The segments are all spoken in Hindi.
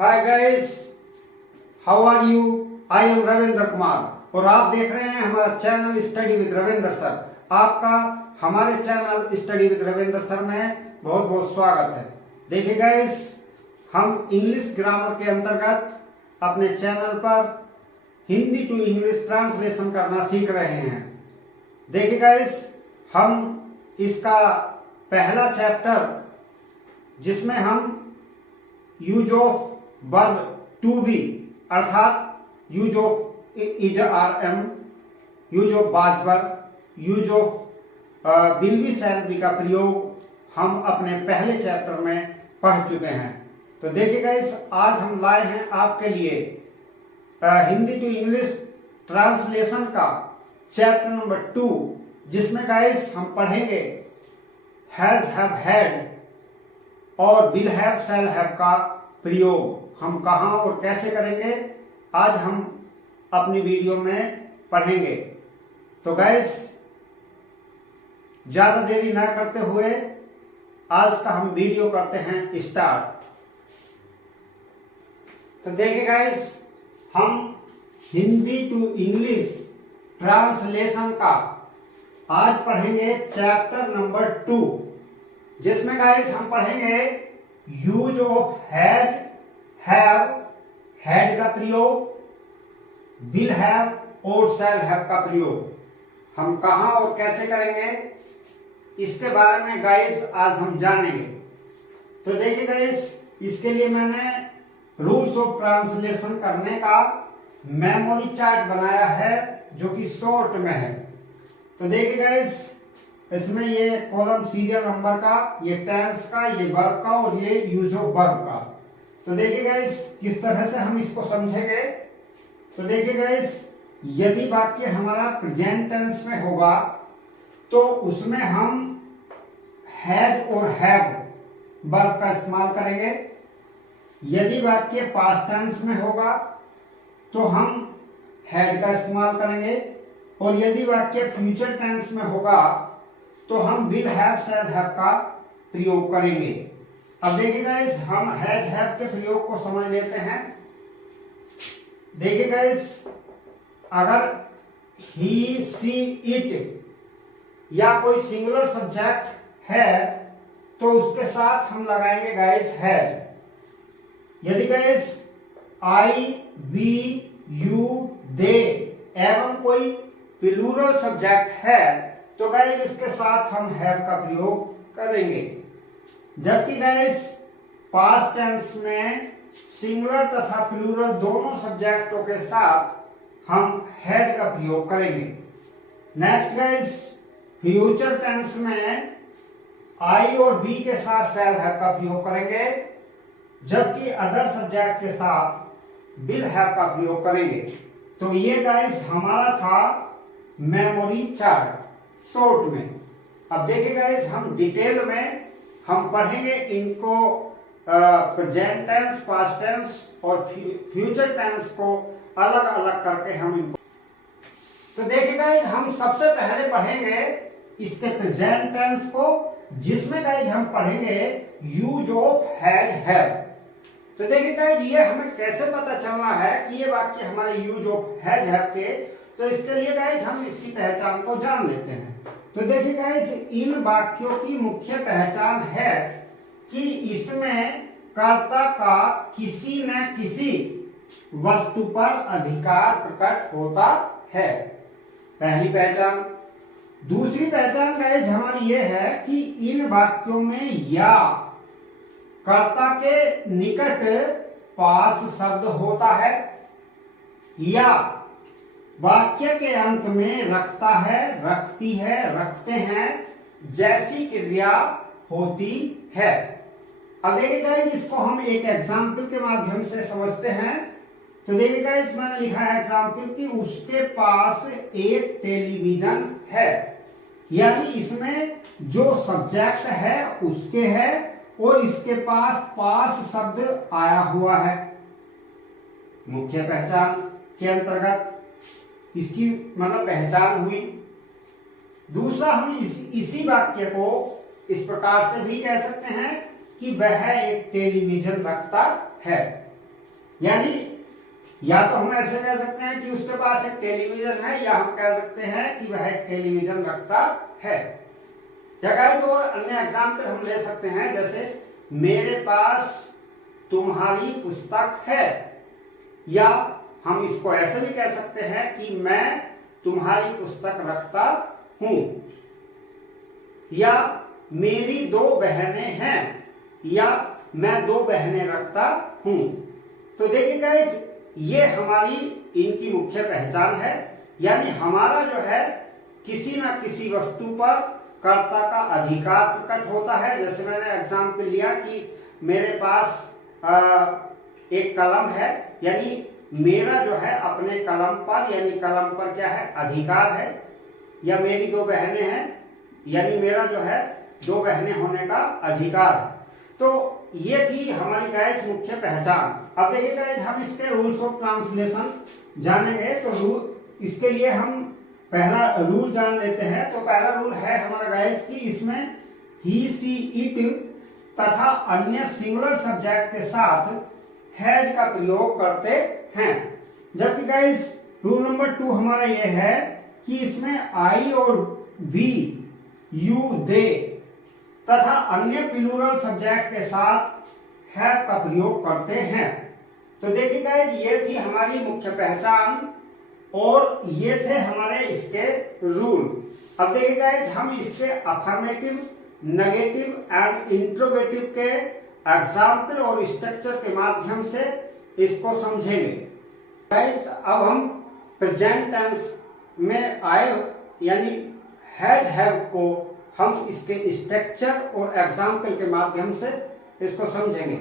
Hi guys, how are you? I am Ravindra Kumar और आप देख रहे हैं हमारा channel study with Ravindra sir. आपका हमारे channel study with Ravindra sir में बहुत बहुत स्वागत है। देखिए गाइस, हम इंग्लिश ग्रामर के अंतर्गत अपने चैनल पर हिंदी टू इंग्लिश ट्रांसलेशन करना सीख रहे हैं। देखिए गाइस, हम इसका पहला चैप्टर जिसमें हम use of verb to be अर्थात use of is are am, use of was verb, use of will be shall be का प्रयोग हम अपने पहले चैप्टर में पढ़ चुके हैं। तो देखिए गाइस, आज हम लाए हैं आपके लिए हिंदी टू इंग्लिश ट्रांसलेशन का चैप्टर नंबर 2, जिसमें गाइस हम पढ़ेंगे हैज, हैव, हैड और विल हैव, शैल हैव का प्रयोग हम कहां और कैसे करेंगे, आज हम अपनी वीडियो में पढ़ेंगे। तो गाइस, ज्यादा देरी ना करते हुए आज का हम वीडियो करते हैं स्टार्ट। तो देखिए गाइस, हम हिंदी टू इंग्लिश ट्रांसलेशन का आज पढ़ेंगे चैप्टर नंबर 2, जिसमें गाइस हम पढ़ेंगे use of has, have, had का प्रयोग, विल हैव और शैल हैव का प्रयोग हम कहां और कैसे करेंगे, इसके बारे में गाइस आज हम जानेंगे। तो देखिए गाइस, इसके लिए मैंने रूल्स ऑफ ट्रांसलेशन करने का मेमोरी चार्ट बनाया है जो कि शॉर्ट में है। तो देखिए गाइस, इसमें ये कॉलम सीरियल नंबर का, ये टेंस का, ये वर्ब का और ये यूज ऑफ वर्ब का। तो देखिए गाइस, किस तरह से हम इसको समझेंगे। तो देखिए गाइस, यदि वाक्य हमारा प्रेजेंट टेंस में होगा तो उसमें हम हैज और हैव वर्ब का इस्तेमाल करेंगे। यदि वाक्य पास्ट टेंस में होगा तो हम हैड का इस्तेमाल करेंगे और यदि वाक्य फ्यूचर टेंस में होगा तो हम विल हैव, शैल हैव का प्रयोग करेंगे। अब देखिए गाइस, हम हैज, हैव के प्रयोग को समझ लेते हैं। देखिए गाइस, अगर ही, सी, इट या कोई सिंगुलर सब्जेक्ट है तो उसके साथ हम लगाएंगे गाइस हैज। यदि गाइस आई, वी, यू, दे एवं कोई प्लूरल सब्जेक्ट है तो गाइस उसके साथ हम हैव का प्रयोग करेंगे। जबकि गाइस पास्ट टेंस में सिंगुलर तथा प्लूरल दोनों सब्जेक्टों के साथ हम हैड का प्रयोग करेंगे। नेक्स्ट गाइस, फ्यूचर टेंस में आई और बी के साथ शैल हैव का प्रयोग करेंगे, जबकि अदर सब्जेक्ट के साथ विल हैव का प्रयोग करेंगे। तो ये गाइस हमारा था मेमोरी चार्ट शॉर्ट में। अब देखिए गाइस, हम डिटेल में हम पढ़ेंगे इनको, प्रेजेंट टेंस, पास्ट टेंस और फ्यूचर टेंस को अलग अलग करके हम इनको। तो देखिए गाइस, हम सबसे पहले पढ़ेंगे इसके प्रेजेंट टेंस को, जिसमें गाइस हम पढ़ेंगे यूज ऑफ हैज, हैव। तो देखिए गाइस, ये हमें कैसे पता चलना है कि ये वाक्य हमारे यूज ऑफ हैज, हैव के, तो इसके लिए गाइस हम इसकी पहचान को जान लेते हैं। तो देखिए गाइस, इन वाक्यों की मुख्य पहचान है कि इसमें कर्ता का किसी न किसी वस्तु पर अधिकार प्रकट होता है, पहली पहचान। दूसरी पहचान गाइस हमारी ये है कि इन वाक्यों में या कर्ता के निकट पास शब्द होता है या वाक्य के अंत में रखता है, रखती है, रखते हैं जैसी क्रिया होती है। अब देखिए गाइस, इसको हम एक एग्जाम्पल के माध्यम से समझते हैं। तो देखिए गाइस, मैंने लिखा है एग्जाम्पल कि उसके पास एक टेलीविजन है, यानी इसमें जो सब्जेक्ट है उसके है और इसके पास शब्द आया हुआ है। मुख्य पहचान के अंतर्गत इसकी मतलब पहचान हुई। दूसरा, हम इसी वाक्य को इस प्रकार से भी कह सकते हैं कि वह एक टेलीविजन रखता है। यानी या तो हम ऐसे कह सकते हैं कि उसके पास एक टेलीविजन है, या हम कह सकते हैं कि वह एक टेलीविजन रखता है। या गाइस और अन्य एग्जाम्पल हम ले सकते हैं, जैसे मेरे पास तुम्हारी पुस्तक है, या हम इसको ऐसे भी कह सकते हैं कि मैं तुम्हारी पुस्तक रखता हूं, या मेरी 2 बहनें हैं, या मैं 2 बहनें रखता हूं। तो देखिए गाइस ये हमारी इनकी मुख्य पहचान है, यानी हमारा जो है किसी न किसी वस्तु पर कर्ता का अधिकार प्रकट होता है। जैसे मैंने एग्जाम्पल लिया कि मेरे पास एक कलम है, यानी मेरा जो है अपने कलम पर, यानी कलम पर क्या है अधिकार है, या मेरी 2 बहनें हैं, यानी मेरा जो है 2 बहनें होने का अधिकार है। तो ये थी हमारी गाइस मुख्य पहचान। अब देखिए गाइस हम इसके रूल्स ऑफ ट्रांसलेशन जानेंगे। तो इसके लिए हम पहला रूल जान लेते हैं। तो पहला रूल है हमारा गाइस कि इसमें ही, सी, इट तथा अन्य सिंगुलर सब्जेक्ट के साथ हैज का प्रयोग करते हैं। जबकि गाइस रूल नंबर 2 हमारा ये है कि इसमें आई और वी, यू, दे तथा अन्य प्लूरल सब्जेक्ट के साथ हैव का प्रयोग करते हैं। तो देखिए गाइस ये थी हमारी मुख्य पहचान और ये थे हमारे इसके रूल। अब देखिए गाइस हम इसके अफर्मेटिव, नेगेटिव एंड इंट्रोगेटिव के एग्जाम्पल और स्ट्रक्चर के माध्यम से इसको समझेंगे। गाइस अब हम प्रेजेंट टेंस में आए, यानी हैज, हैव को हम इसके स्ट्रक्चर और एग्जाम्पल के माध्यम से इसको समझेंगे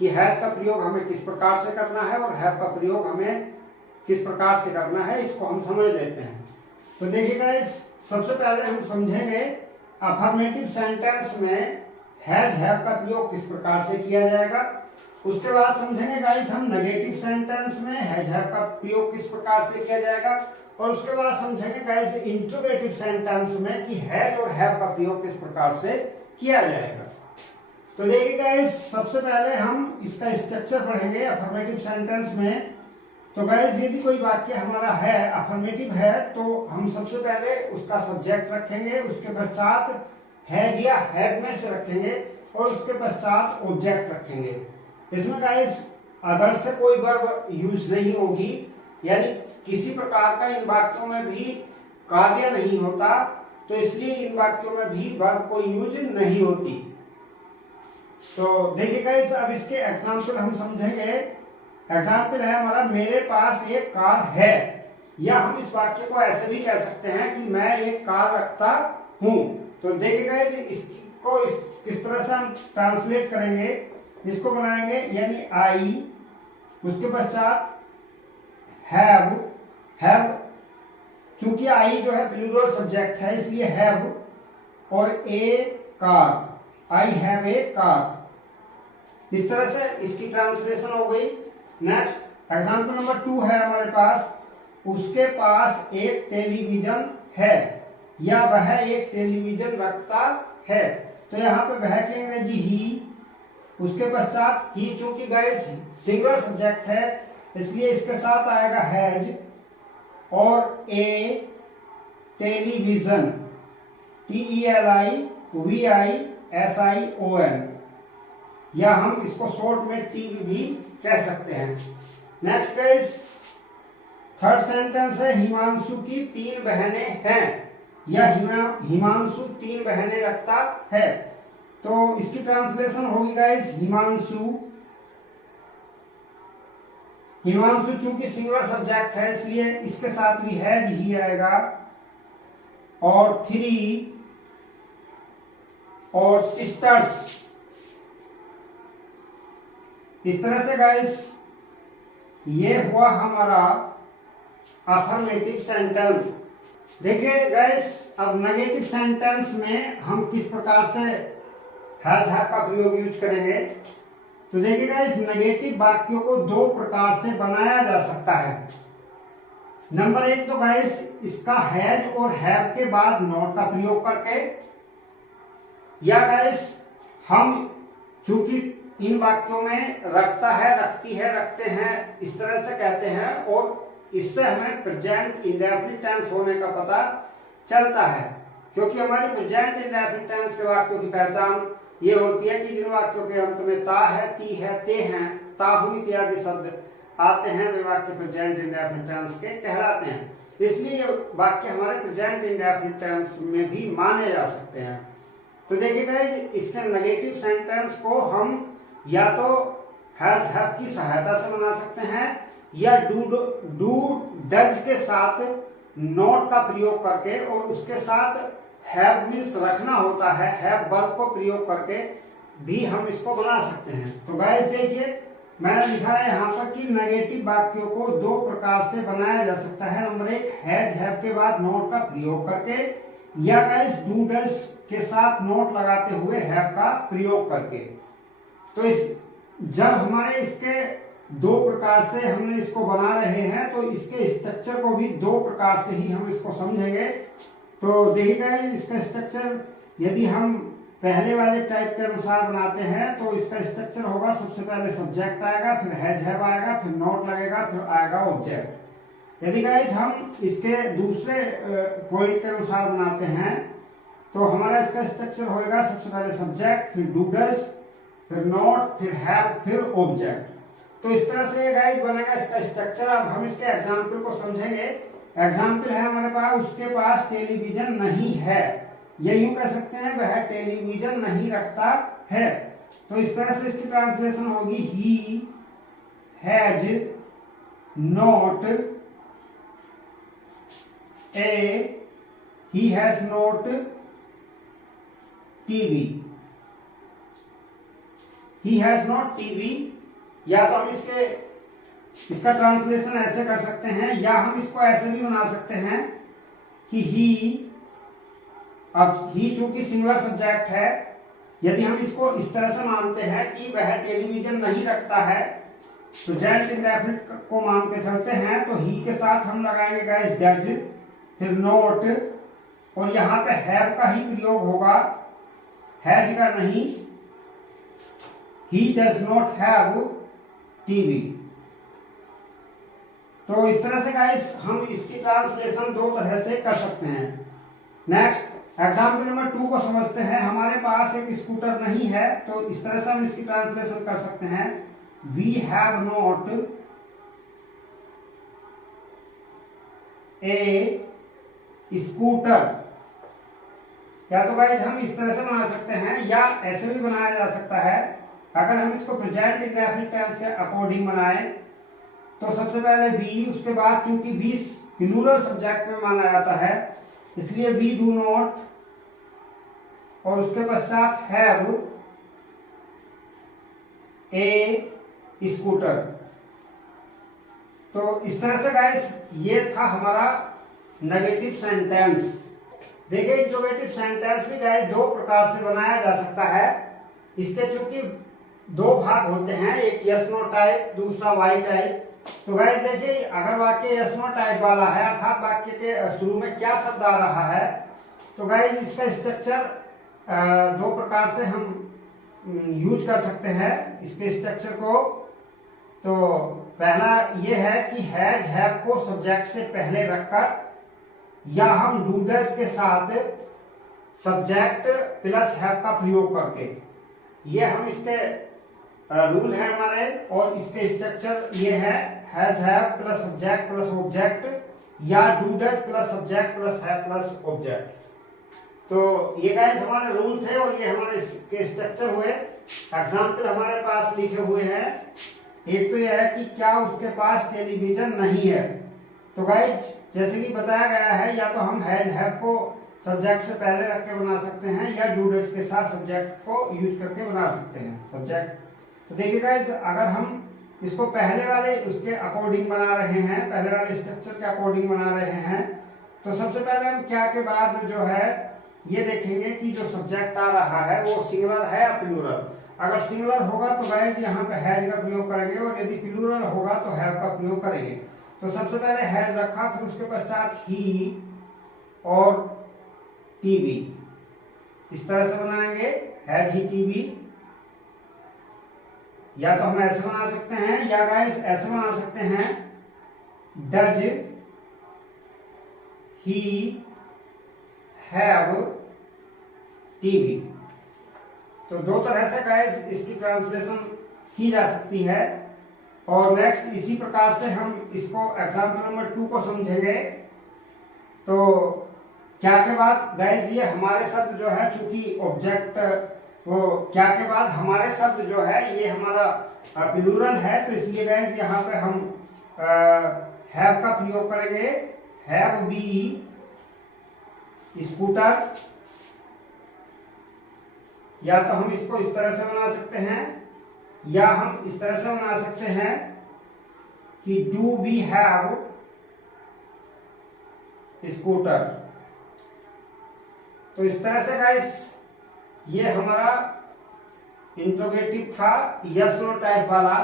कि हैज का प्रयोग हमें किस प्रकार से करना है और हैव का प्रयोग हमें किस प्रकार से करना है, इसको हम समझ लेते हैं। तो देखिए गाइस सबसे पहले हम समझेंगे अफर्मेटिव सेंटेंस में हैज, हैव का प्रयोग किस प्रकार से किया जाएगा। उसके बाद समझेंगे गाइस हम नेगेटिव सेंटेंस में हैज, हैव का प्रयोग किस प्रकार से किया जाएगा, और उसके बाद समझेंगे गाइस इंट्रोगेटिव सेंटेंस में कि हैज और हैव का प्रयोग किस प्रकार से किया जाएगा। तो देखिए गाइस सबसे पहले हम इसका स्ट्रक्चर पढ़ेंगे अफर्मेटिव सेंटेंस में। तो गाइस यदि कोई वाक्य हमारा है अफर्मेटिव है तो हम सबसे पहले उसका सब्जेक्ट रखेंगे, उसके पश्चात हैज या हैव में से रखेंगे और उसके पश्चात ऑब्जेक्ट रखेंगे। इसमें गाइस अदर से कोई वर्ब यूज नहीं होगी, यानी किसी प्रकार का इन वाक्यों में भी कार्य नहीं होता, तो इसलिए इन वाक्यों में भी वर्ब को यूज नहीं होती। तो देखिए गाइस अब इसके एग्जाम्पल हम समझेंगे। एग्जाम्पल है हमारा मेरे पास एक कार है, या हम इस वाक्य को ऐसे भी कह सकते हैं कि मैं एक कार रखता हूं। तो देखिए गाइस इसको किस तरह से हम ट्रांसलेट करेंगे, इसको बनाएंगे, यानी आई, उसके पश्चात हैव, हैव चूंकि आई जो है प्लूरल सब्जेक्ट है इसलिए हैव, और a car, I have a car. इस तरह से इसकी ट्रांसलेशन हो गई। नेक्स्ट एग्जाम्पल नंबर 2 है हमारे पास, उसके पास एक टेलीविजन है, या वह एक टेलीविजन रखता है। तो यहाँ पे वह की अंग्रेजी ही, उसके पश्चात ही चूंकि गाइस सिंगुलर सब्जेक्ट है इसलिए इसके साथ आएगा हैज, और ए टेलीविजन, TELIVISION, या हम इसको शॉर्ट में टीवी भी कह सकते हैं। नेक्स्ट गाइस थर्ड सेंटेंस है हिमांशु की 3 बहनें हैं, या हिमांशु 3 बहनें रखता है। तो इसकी ट्रांसलेशन होगी गाइस हिमांशु, हिमांशु चूंकि सिंगुलर सब्जेक्ट है इसलिए इसके साथ भी हैज ही आएगा, और 3 और सिस्टर्स। इस तरह से गाइस ये हुआ हमारा अफर्मेटिव सेंटेंस। देखिए गाइस अब नेगेटिव सेंटेंस में हम किस प्रकार से हैज, हैव का प्रयोग यूज करेंगे। तो देखिए गाइस नेगेटिव वाक्यों को 2 प्रकार से बनाया जा सकता है। नंबर 1 तो गाइस इसका हैज और हैव के बाद नॉट का प्रयोग करके, या गाइस हम चूंकि इन वाक्यों में रखता है, रखती है, रखते हैं, इस तरह से कहते हैं और इससे हमें प्रेजेंट इंडेफिनिट टेंस होने का पता चलता है। क्योंकि हमारी प्रेजेंट इंडेफिनिट टेंस के वाक्यों की पहचान ये होती है कि जिन वाक्यों के अंत में ता है, ती है, ते हैं, ताहू इत्यादि शब्द आते हैं वे वाक्य प्रेजेंट इंडेफिनिट टेंस के कहलाते हैं। इसलिए ये वाक्य हमारे प्रेजेंट इंडेफिनिट टेंस में भी माने जा सकते हैं। तो देखिएगा इसके नेगेटिव सेंटेंस को हम या तो हैज हैव की सहायता से बना सकते हैं या डू डज के साथ नॉट का प्रयोग करके और उसके साथ हैव मीन्स रखना होता है, हैव वर्ब को प्रयोग करके भी हम इसको बना सकते हैं। तो गाइस देखिए मैंने लिखा है यहाँ पर कि नेगेटिव वाक्यों को दो प्रकार से बनाया जा सकता है। नंबर एक, हैज हैव के बाद नॉट का प्रयोग करके, या गाइस डू डज के साथ नॉट लगाते हुए हैव का प्रयोग करके। तो इस जब हमारे इसके दो प्रकार से हमने इसको बना रहे हैं तो इसके स्ट्रक्चर को भी दो प्रकार से ही हम इसको समझेंगे। तो देखिएगा इसका स्ट्रक्चर यदि हम पहले वाले टाइप के अनुसार बनाते हैं तो इसका स्ट्रक्चर होगा, सबसे पहले सब्जेक्ट आएगा, फिर हैज हैव आएगा, फिर नॉट लगेगा, फिर आएगा ऑब्जेक्ट। यदि गाइस हम इसके दूसरे पॉइंट के अनुसार बनाते हैं तो हमारा इसका स्ट्रक्चर होगा, सबसे पहले सब्जेक्ट, फिर डू डज, फिर नॉट, फिर हैव, फिर ऑब्जेक्ट। तो इस तरह से गाइस बनेगा इसका स्ट्रक्चर। अब हम इसके एग्जाम्पल को समझेंगे। एग्जाम्पल है हमारे पास, उसके पास टेलीविजन नहीं है, या यूं कह सकते हैं वह टेलीविजन नहीं रखता है। तो इस तरह से इसकी ट्रांसलेशन होगी, he has not he has not TV, he has not TV। या तो हम इसका ट्रांसलेशन ऐसे कर सकते हैं, या हम इसको ऐसे भी बना सकते हैं कि अब ही चूंकि सिंगुलर सब्जेक्ट है, यदि हम इसको इस तरह से मानते हैं कि वह टेलीविजन नहीं रखता है तो जेंट्स इंडेफिनिट को मान के चलते हैं, तो ही के साथ हम लगाएंगे गाइस डज, फिर नोट, और यहाँ पे हैव का ही प्रयोग होगा, हैज का नहीं। He does not have TV. तो इस तरह से गाइस हम इसकी ट्रांसलेशन दो तरह से कर सकते हैं। नेक्स्ट एग्जाम्पल नंबर 2 को समझते हैं। हमारे पास एक स्कूटर नहीं है, तो इस तरह से हम इसकी ट्रांसलेशन कर सकते हैं, we have not a scooter. या तो गाइस हम इस तरह से बना सकते हैं, या ऐसे भी बनाया जा सकता है। अगर हम इसको प्रेजेंट इंडेफिनिट टेंस के अकॉर्डिंग बनाएं तो सबसे पहले वी, उसके बाद क्योंकि वी प्लूरल सब्जेक्ट में माना जाता है इसलिए वी डू नॉट, और उसके पश्चात हैव ए स्कूटर। तो इस तरह से गाइस ये था हमारा नेगेटिव सेंटेंस। देखिए इंट्रोगेटिव सेंटेंस भी गाइस दो प्रकार से बनाया जा सकता है। इसके चूंकि दो भाग होते हैं, एक यस नो टाइप, दूसरा वाई टाइप। तो गाइस देखिए अगर वाक्य यस नो टाइप वाला है, अर्थात वाक्य के शुरू में क्या शब्द आ रहा है, तो गाइस इसका स्ट्रक्चर दो प्रकार से हम यूज कर सकते हैं इसके स्ट्रक्चर को। तो पहला ये है कि हैज हैव को सब्जेक्ट से पहले रखकर, या हम डू डज के साथ सब्जेक्ट प्लस हैव का प्रयोग करके, ये हम इसके रूल है हमारे। और इसके स्ट्रक्चर ये है, has have plus subject plus object, या do does plus subject plus have plus object. तो ये गाइस हमारे रूल थे और ये हमारे इसके स्ट्रक्चर हुए। एग्जाम्पल हमारे पास लिखे हुए हैं। एक तो यह है कि क्या उसके पास टेलीविजन नहीं है। तो गाइस जैसे कि बताया गया है, या तो हम हैज हैव को सब्जेक्ट से पहले रख के बना सकते हैं, या डू डज के साथ सब्जेक्ट को यूज करके बना सकते हैं सब्जेक्ट। तो देखिए गाइस अगर हम इसको पहले वाले उसके अकॉर्डिंग बना रहे हैं, पहले वाले स्ट्रक्चर के अकॉर्डिंग बना रहे हैं, तो सबसे पहले हम क्या के बाद जो है ये देखेंगे कि जो सब्जेक्ट आ रहा है वो सिंगुलर है या प्लूरल। अगर सिंगुलर होगा तो गाइस यहाँ पे हैज का प्रयोग करेंगे, और यदि प्लूरल होगा तो हैव का प्रयोग करेंगे। तो सबसे पहले हैज रखा, फिर उसके पश्चात ही और टीवी। इस तरह से बनाएंगे, हैज ही टीवी। या तो हम ऐसे बना सकते हैं या गाइस ऐसे बना सकते हैं, डज ही हैव टीवी। तो दो तरह से गाइस इसकी ट्रांसलेशन की जा सकती है। और नेक्स्ट इसी प्रकार से हम इसको एग्जाम्पल नंबर 2 को समझेंगे। तो क्या के बाद गाइस ये हमारे शब्द जो है, चूंकि ऑब्जेक्ट वो क्या के बाद हमारे शब्द जो है ये हमारा प्लूरल है, तो इसलिए गाइस यहाँ पे हम हैव का प्रयोग करेंगे। हैव बी स्कूटर, या तो हम इसको इस तरह से बना सकते हैं या हम इस तरह से बना सकते हैं कि डू वी हैव स्कूटर। तो इस तरह से गाइस ये हमारा इंट्रोगेटिव था यस नो टाइप वाला।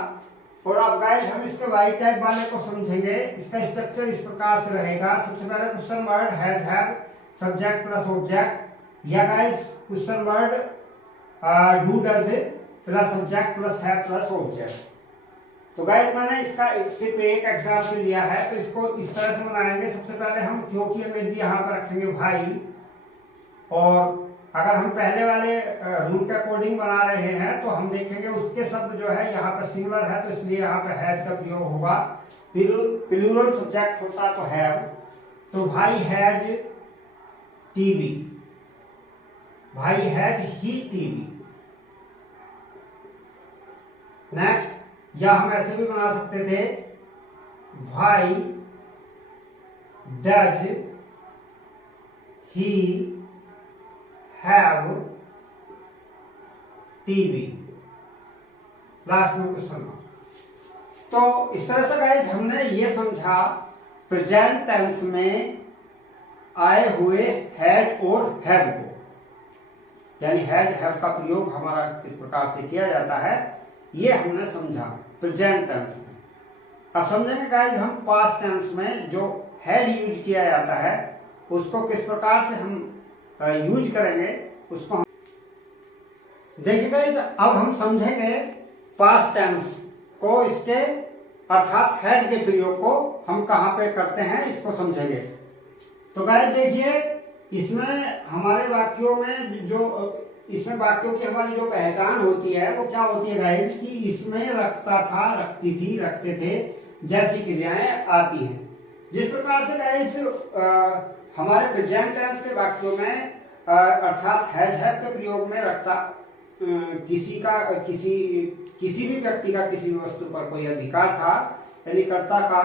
और अब गाइस हम इसके वाई टाइप वाले को समझेंगे। इसका स्ट्रक्चर इस प्रकार से रहेगा। सबसे पहले question word has have subject plus object, या guys question word do does plus subject plus have plus object. तो गाइस मैंने इसका सिर्फ एक एग्जाम्पल लिया है, तो इसको इस तरह से बनाएंगे। सबसे पहले हम क्योंकि अंग्रेजी यहाँ पर रखेंगे भाई, और अगर हम पहले वाले रूल के अकॉर्डिंग बना रहे हैं तो हम देखेंगे उसके शब्द जो है यहाँ पर सिंगुलर है, तो इसलिए यहाँ पे हैज का प्रयोग होगा। प्लूरल सब्जेक्ट होता तो हैव, तो भाई हैज टीवी, भाई हैज ही टीवी। नेक्स्ट, या हम ऐसे भी बना सकते थे, भाई does he have TV, last में क्वेश्चन। तो इस तरह से गाइस हमने ये समझा प्रेजेंट टेंस में आए हुए हैड और हैव को, यानी हैड हैव का प्रयोग हमारा किस प्रकार से किया जाता है ये हमने समझा प्रेजेंट टेंस में। अब समझेंगे गाइस हम पास्ट टेंस में जो हैड यूज किया जाता है उसको किस प्रकार से हम यूज करेंगे, उसको हम देखिए गाइस। अब हम समझेंगे पास्ट टेंस को, इसके अर्थात हैड के प्रयोग को हम कहां पे करते हैं इसको समझेंगे। तो गाइस देखिए, इसमें हमारे वाक्यों में जो इसमें वाक्यों की हमारी जो पहचान होती है वो क्या होती है गाइस, कि इसमें रखता था, रखती थी, रखते थे जैसी क्रियाएं आती हैं। जिस प्रकार से गाइस हमारे प्रेजेंट टेंस के वाक्यों में अर्थात हैज हैव के प्रयोग में रखता किसी भी व्यक्ति का किसी भी वस्तु पर कोई अधिकार था, यानी कर्ता का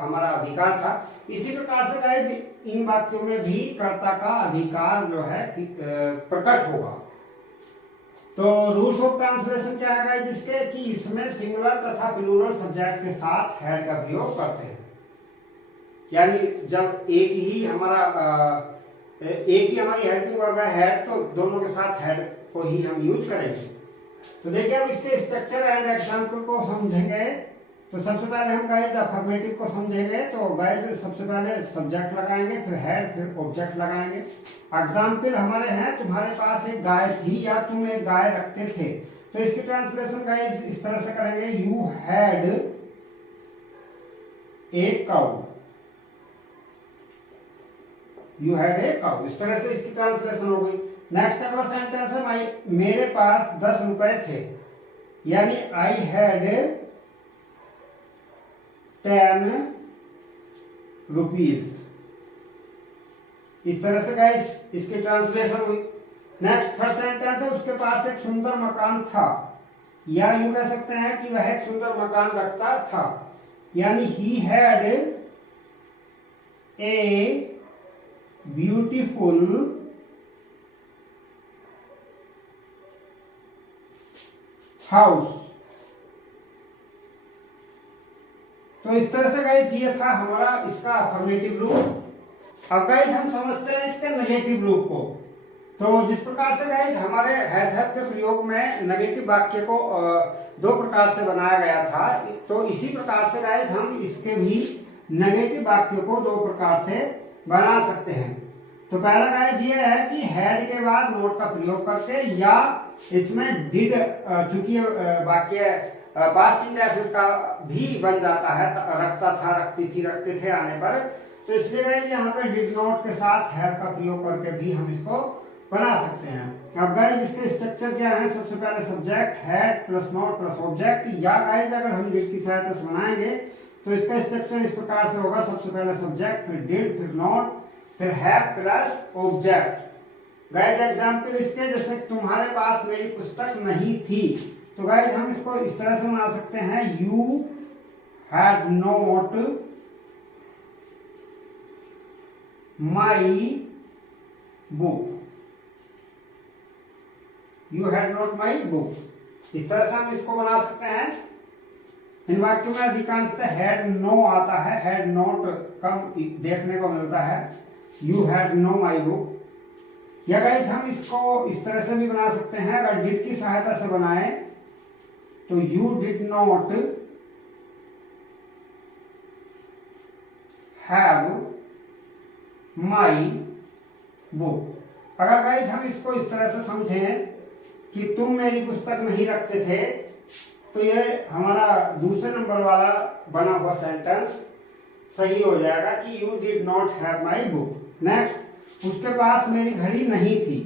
हमारा अधिकार था। इसी प्रकार से गाइस इन वाक्यों में भी कर्ता का अधिकार जो है प्रकट होगा। तो रूल्स ऑफ ट्रांसलेशन क्या है जिसके, कि इसमें सिंगुलर तथा प्लूरल सब्जेक्ट के साथ हैड का प्रयोग करते हैं। यानी जब एक ही हमारी हेल्पिंग वर्ब है हैड, तो दोनों के साथ हैड को ही हम यूज करेंगे। तो देखिए अब इसके स्ट्रक्चर एंड एग्जाम्पल को समझेंगे। तो सबसे पहले हम गाइस अफर्मेटिव को समझेंगे। तो गाइस सबसे पहले सब्जेक्ट लगाएंगे, फिर हैड, फिर ऑब्जेक्ट लगाएंगे। एग्जाम्पल हमारे हैं, तुम्हारे पास एक गाय थी या तुम एक गाय रखते थे। तो इसकी ट्रांसलेशन गाइस इस तरह से करेंगे, you had a cow, you had a cow. इस तरह से इसकी ट्रांसलेशन हो गई। नेक्स्ट अगला सेंटेंस है, मेरे पास 10 रुपए थे, यानी आई हैड 10 रुपीज। इस तरह से गाइस इसकी ट्रांसलेशन हुई। नेक्स्ट थर्ड सेंटेंस है, उसके पास एक सुंदर मकान था, या यूं कह सकते हैं कि वह एक सुंदर मकान रखता था, यानी he had a beautiful house. तो इस तरह से गाइस ये था हमारा इसका अफर्मेटिव रूप। अब गाइस हम समझते हैं इसके नेगेटिव रूप को। तो जिस प्रकार से गाइस हमारे हैज हैव के प्रयोग में नेगेटिव वाक्य को दो प्रकार से बनाया गया था, तो इसी प्रकार से गाइस हम इसके भी नेगेटिव वाक्यों को दो प्रकार से बना सकते हैं। तो पहला गाइस ये है कि हैड के बाद नोट का प्रयोग करके, या इसमें डिड, चूंकि वाक्य पास्ट इंडेफिनिट का भी बन जाता है, रखता था, रखती थी, रखते थे आने पर। तो इसलिए गाइस यहाँ पे डिड नॉट के साथ हैव का प्रयोग करके भी हम इसको बना सकते हैं। अब गाइस इसके स्ट्रक्चर क्या है, सबसे पहले subject had plus not plus object, या गाइस अगर हम डिड की सहायता से बनाएंगे तो इसका स्ट्रक्चर इस प्रकार से होगा, सबसे पहले सब्जेक्ट, फिर डिड, फिर नॉट, फिर have plus object. Guys example इसके, जैसे तुम्हारे पास मेरी पुस्तक नहीं थी, तो गाइस हम इसको इस तरह से बना सकते हैं, you had not my book, you had not my book. इस तरह से हम इसको बना सकते हैं। इन वाक्यों में अधिकांशतः हैड नो आता है, हैड नॉट कम देखने को मिलता है, you had know my book. या गाइस हम इसको इस तरह से भी बना सकते हैं, अगर डिड की सहायता से बनाए तो you did not have my book. अगर गाइस हम इसको इस तरह से समझें कि तुम मेरी पुस्तक नहीं रखते थे, तो ये हमारा दूसरे नंबर वाला बना हुआ सेंटेंस सही हो जाएगा कि you did not have my book. Next, उसके पास मेरी घड़ी नहीं थी,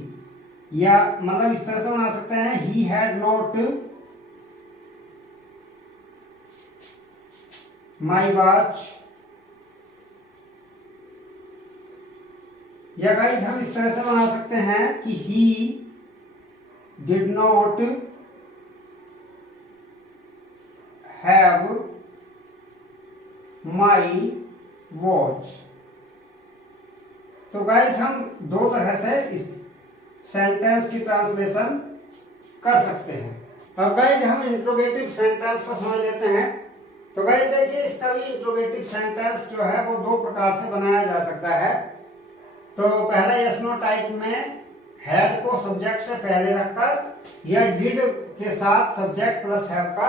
या मतलब इस तरह से बना सकते हैं, he had not my watch. या गाइस हम इस तरह से बना सकते हैं कि he did not have my watch. तो गाइस हम दो तरह से इस सेंटेंस की ट्रांसलेशन कर सकते हैं। अब गाइस हम इंट्रोगेटिव सेंटेंस को समझ लेते हैं। तो गाइस देखिए, इसका भी इंट्रोगेटिव सेंटेंस जो है वो दो प्रकार से बनाया जा सकता है। तो पहला यस नो टाइप में हैड को सब्जेक्ट से पहले रखकर या डिड के साथ सब्जेक्ट प्लस हैव का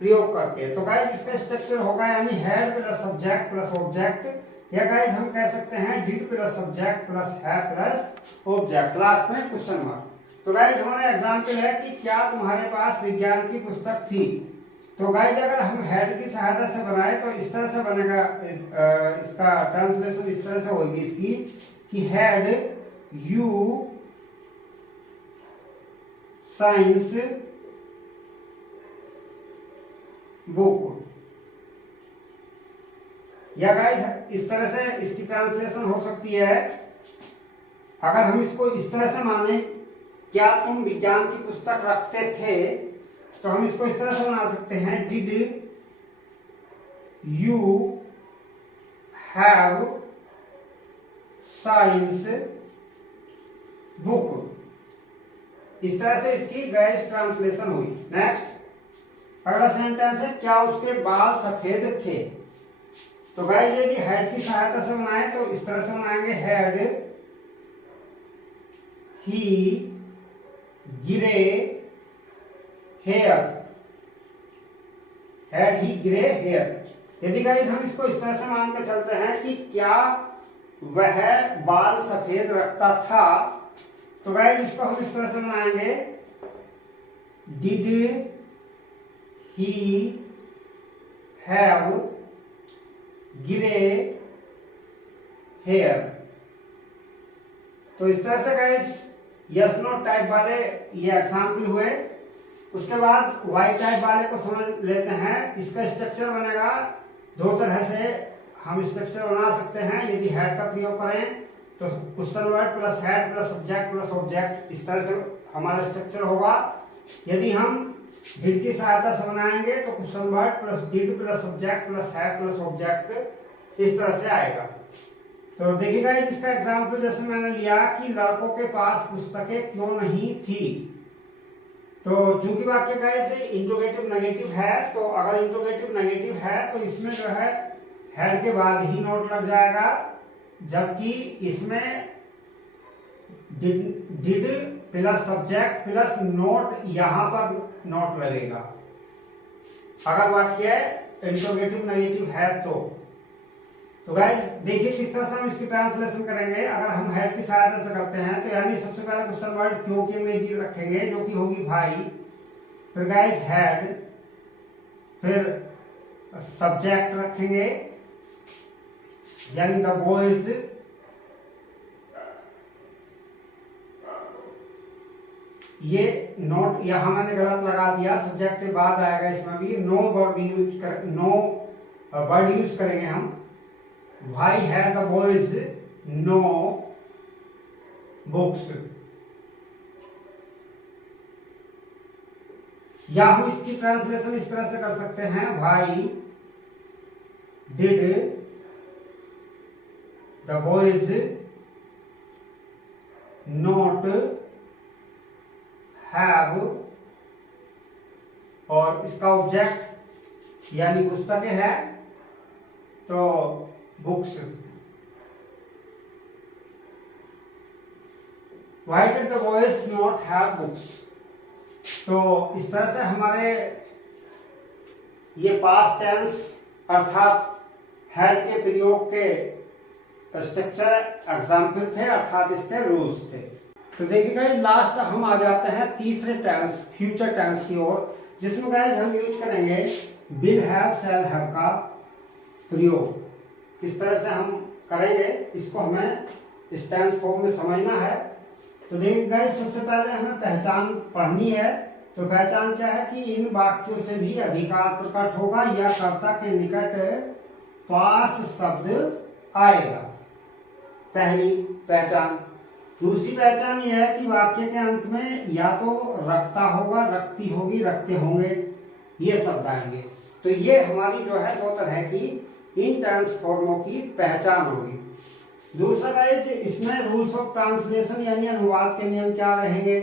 प्रयोग करके। तो गाइस इसका स्ट्रक्चर होगा यानी had plus subject plus object, या गाइस हम कह सकते हैं did plus subject plus have plus object, last में क्वेश्चन मार्क। तो गाइस हमारा एग्जांपल है कि क्या तुम्हारे पास विज्ञान की पुस्तक थी। तो गाइस अगर हम हैड की सहायता से बनाए तो इस तरह से बनेगा, इसका ट्रांसलेशन इस तरह से होगी इसकी कि हैड यू साइंस बुक। या गाइस इस तरह से इसकी ट्रांसलेशन हो सकती है, अगर हम इसको इस तरह से माने, क्या तुम विज्ञान की पुस्तक रखते थे, तो हम इसको इस तरह से बना सकते हैं, did you have science book. इस तरह से इसकी गाइस ट्रांसलेशन हुई। नेक्स्ट अगला सेंटेंस है, क्या उसके बाल सफेद थे। तो गाइस यदि हैड की सहायता से बनाए तो इस तरह से बनाएंगे, had he grey hair, had he grey hair. यदि गाइस हम इसको इस तरह से मान के चलते हैं कि क्या वह बाल सफेद रखता था, तो गाइस इसको हम इस तरह से बनाएंगे, did he have grey hair. तो इस तरह से गाइस यस नो टाइप वाले ये एग्जाम्पल हुए। उसके बाद वाई टाइप वाले को समझ लेते हैं। इसका स्ट्रक्चर बनेगा दो तरह से, हम स्ट्रक्चर बना सकते हैं यदि हैड का प्रयोग करें तो question word plus had plus subject plus object, इस तरह से हमारा स्ट्रक्चर होगा। यदि हम डिड की सहायता से बनाएंगे तो question word plus did plus subject plus had plus object इस तरह से आएगा। तो देखिएगा इसका एग्जाम्पल जैसे मैंने लिया कि लड़कों के पास पुस्तकें क्यों नहीं थी। तो चूंकि वाक्य गाइस इंट्रोगेटिव नेगेटिव है, तो अगर इंट्रोगेटिव नेगेटिव है तो इसमें जो है हैड के बाद ही नोट लग जाएगा, जबकि इसमें did plus subject plus note यहां पर नोट लगेगा अगर वाक्य इंट्रोगेटिव नेगेटिव है तो गाइस देखिए किस तरह से हम इसकी ट्रांसलेशन करेंगे। अगर हम हैड की सहायता से करते हैं तो यानी सबसे पहले क्वेश्चन वर्ड क्यों की अंग्रेजी रखेंगे जो कि होगी भाई, फिर गाइस हैड फिर सब्जेक्ट रखेंगे यानी द बॉयज, ये नोट यहां मैंने गलत लगा दिया, सब्जेक्ट के बाद आएगा इसमें भी नो वर्ड यूज कर, नो वर्ड यूज करेंगे हम। Why had the boys no books, या हम इसकी ट्रांसलेशन इस तरह से कर सकते हैं, why did the boys not have, और इसका ऑब्जेक्ट यानी पुस्तकें है तो books. Why did the boys not have books, तो इस तरह से हमारे ये पास्ट टेंस अर्थात हैड के प्रयोग के स्ट्रक्चर एग्जाम्पल थे, अर्थात इसके रूल्स थे। तो देखिए गाइस लास्ट हम आ जाते हैं तीसरे टेंस फ्यूचर टेंस की ओर, जिसमें गाइस हम यूज करेंगे विल हैव शैल हैव का प्रयोग। किस तरह से हम करेंगे इसको हमें इस टेंस फॉर्म में समझना है। तो देखिए गाइस सबसे पहले हमें पहचान पढ़नी है। तो पहचान क्या है कि इन वाक्यों से भी अधिकार प्रकट होगा या कर्ता के निकट पास शब्द आएगा, पहली पहचान। दूसरी पहचान यह है कि वाक्य के अंत में या तो रखता होगा, रखती होगी, रखते होंगे, ये शब्द आएंगे। तो ये हमारी जो है दो तरह की इन टेंस फॉर्मों की पहचान होगी। दूसरा गाइस इसमें रूल्स ऑफ ट्रांसलेशन यानी अनुवाद के नियम क्या रहेंगे,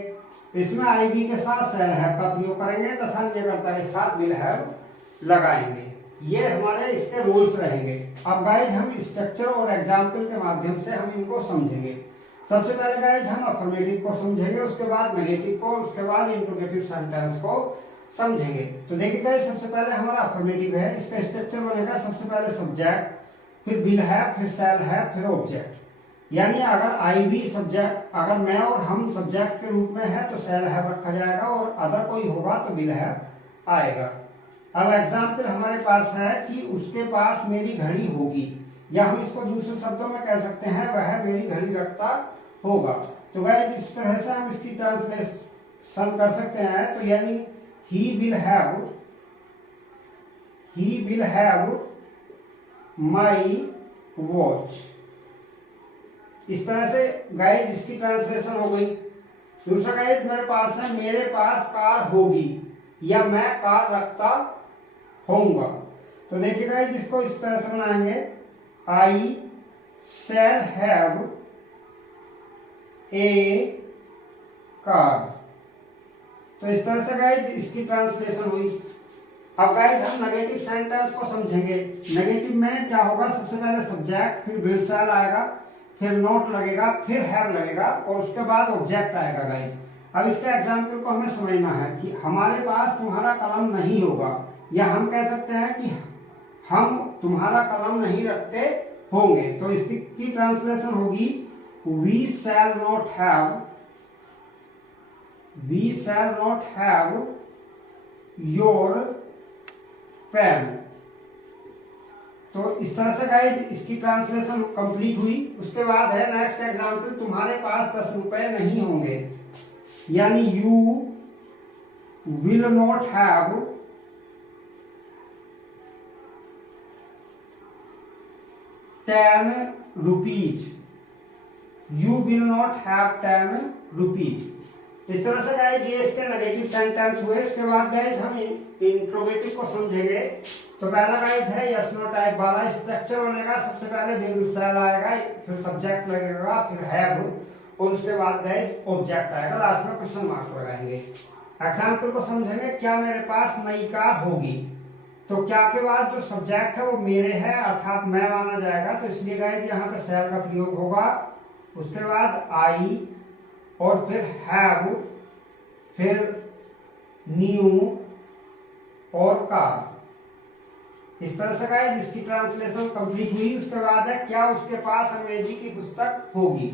इसमें आईबी के साथ शैल हैव का प्रयोग करेंगे तथा अन्यकर्ता के साथ विल हैव लगाएंगे। ये हमारे इसके रूल्स रहेंगे। अब गाइस हम स्ट्रक्चर और एग्जाम्पल के माध्यम से हम इनको समझेंगे। सबसे पहले गाइस हम अफर्मेटिव को समझेंगे, उसके बाद नेगेटिव को, उसके बाद इंट्रोगेटिव सेंटेंस को समझेंगे। तो देखिए गाइस सबसे पहले हमारा अफर्मेटिव है, इसका स्ट्रक्चर बनेगा सबसे पहले सब्जेक्ट, फिर विल हैव, फिर शैल हैव, फिर ऑब्जेक्ट। यानी अगर आई भी सब्जेक्ट, अगर मैं और हम सब्जेक्ट के रूप में है तो शैल हैव रखा जाएगा और अदर कोई होगा तो विल हैव आएगा। अब एग्जाम्पल हमारे पास है कि उसके पास मेरी घड़ी होगी, या हम इसको दूसरे शब्दों में कह सकते हैं वह मेरी घड़ी रखता होगा। तो गाइस इस तरह से हम इसकी ट्रांसलेशन कर सकते हैं। तो यानी he will have my watch, इस तरह से गाइस इसकी ट्रांसलेशन हो गई। दूसरा गाइस मेरे पास है मेरे पास कार होगी, या मैं कार रखता होऊंगा। तो देखिए गाइस इसको इस तरह से बनाएंगे, आई शैल हैव ए कार। तो इस तरह से गाइस इसकी ट्रांसलेशन हुई। अब गाइस हम नेगेटिव सेंटेंस को समझेंगे। नेगेटिव में क्या होगा, सबसे पहले सब्जेक्ट, फिर विल शैल आएगा, फिर नॉट लगेगा, फिर हैव लगेगा और उसके बाद ऑब्जेक्ट आएगा गाइस। अब इसका एग्जाम्पल को हमें समझना है कि हमारे पास तुम्हारा कलम नहीं होगा, या हम कह सकते हैं कि हम तुम्हारा कलम नहीं रखते होंगे। तो इसकी ट्रांसलेशन होगी we shall not have your pen। तो इस तरह से गाइस इसकी ट्रांसलेशन कंप्लीट हुई। उसके बाद है नेक्स्ट एग्जांपल, तुम्हारे पास 10 रुपए नहीं होंगे, यानी you will not have 10 rupees, you will not have 10 rupees। इस तरह से गाइस ये इसके नेगेटिव सेंटेंस हुए। इसके बाद गाइस हम इंट्रोगेटिव को समझेंगे। तो पहला गाइस है यस नो टाइप वाला स्ट्रक्चर बनेगा। सबसे पहले विल शैल आएगा, फिर सब्जेक्ट लगेगा, फिर हैव और उसके बाद गाइस ऑब्जेक्ट आएगा, लास्ट में क्वेश्चन मार्क लगाएंगे। एग्जाम्पल को समझेंगे, क्या मेरे पास नई कार होगी। तो क्या के बाद जो सब्जेक्ट है वो मेरे है अर्थात मैं माना जाएगा, तो इसलिए गाइस यहाँ पे शैल का प्रयोग होगा। उसके बाद आई और फिर हैव, फिर न्यू और कार। इस तरह से गाइस इसकी ट्रांसलेशन कंप्लीट हुई। उसके बाद है क्या उसके पास अंग्रेजी की पुस्तक होगी।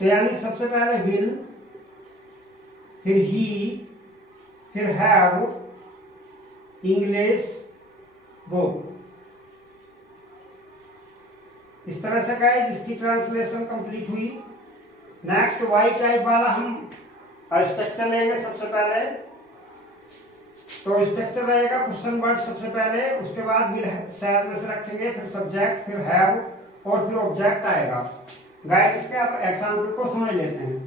तो यानी सबसे पहले विल, फिर ही, फिर हैव, इंग्लिश बुक। इस तरह से गाइस इसकी ट्रांसलेशन कंप्लीट हुई। नेक्स्ट वाई टाइप वाला हम स्ट्रक्चर लेंगे। सबसे पहले तो स्ट्रक्चर रहेगा क्वेश्चन वर्ड सबसे पहले, उसके बाद विल शैल में से रखेंगे, फिर सब्जेक्ट, फिर हैव और फिर ऑब्जेक्ट आएगा। गाइस इसके आप एग्जांपल को समझ लेते हैं।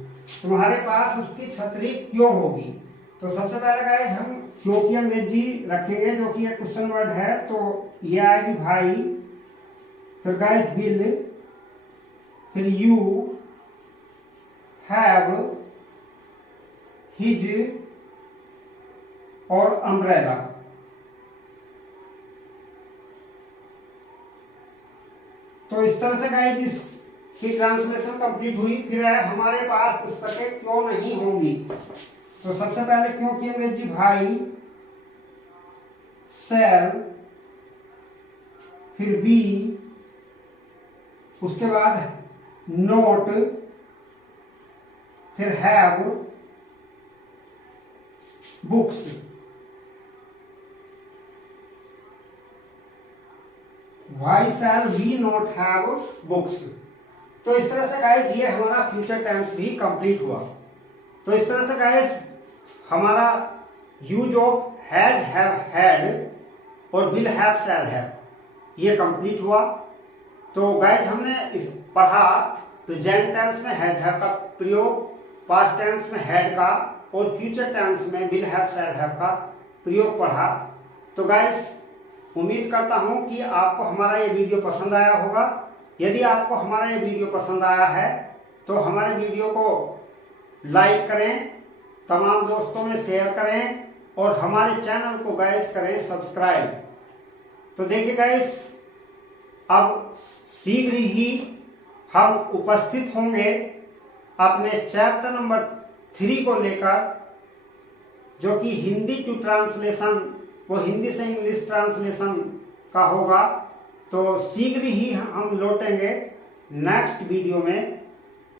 तुम्हारे पास उसकी छतरी क्यों होगी, तो सबसे पहले गाइस हम क्यों की अंग्रेजी रखेंगे जो कि एक क्वेश्चन वर्ड है, तो ये आएगी भाई, फिर गाइस विल, फिर यू हैव, हिज और अम्ब्रेला। तो इस तरह से गाइस इसकी ट्रांसलेशन कंप्लीट हुई। फिर है हमारे पास पुस्तकें क्यों नहीं होंगी, तो सबसे पहले क्यों की अंग्रेजी भाई, सेल, फिर बी, उसके बाद नोट, फिर have, books. Why shall we not have books. तो इस तरह से गाइस ये हमारा फ्यूचर टेंस भी कंप्लीट हुआ। तो इस तरह से गाइस हमारा use of has, have, had और विल हैव, शैल हैव ये कंप्लीट हुआ। तो गाइस हमने पढ़ा प्रेजेंट टेंस में हैज हैव का प्रयोग, पास्ट टेंस में हैड का और फ्यूचर टेंस में विल हैव, शैल हैव का प्रयोग पढ़ा। तो गाइस उम्मीद करता हूं कि आपको हमारा ये वीडियो पसंद आया होगा। यदि आपको हमारा ये वीडियो पसंद आया है तो हमारे वीडियो को लाइक करें, तमाम दोस्तों में शेयर करें और हमारे चैनल को गाइस करें सब्सक्राइब। तो देखिए गाइस अब शीघ्र ही हम उपस्थित होंगे अपने चैप्टर नंबर 3 को लेकर, जो कि हिंदी टू ट्रांसलेशन, वो हिंदी से इंग्लिश ट्रांसलेशन का होगा। तो शीघ्र ही हम लौटेंगे नेक्स्ट वीडियो में।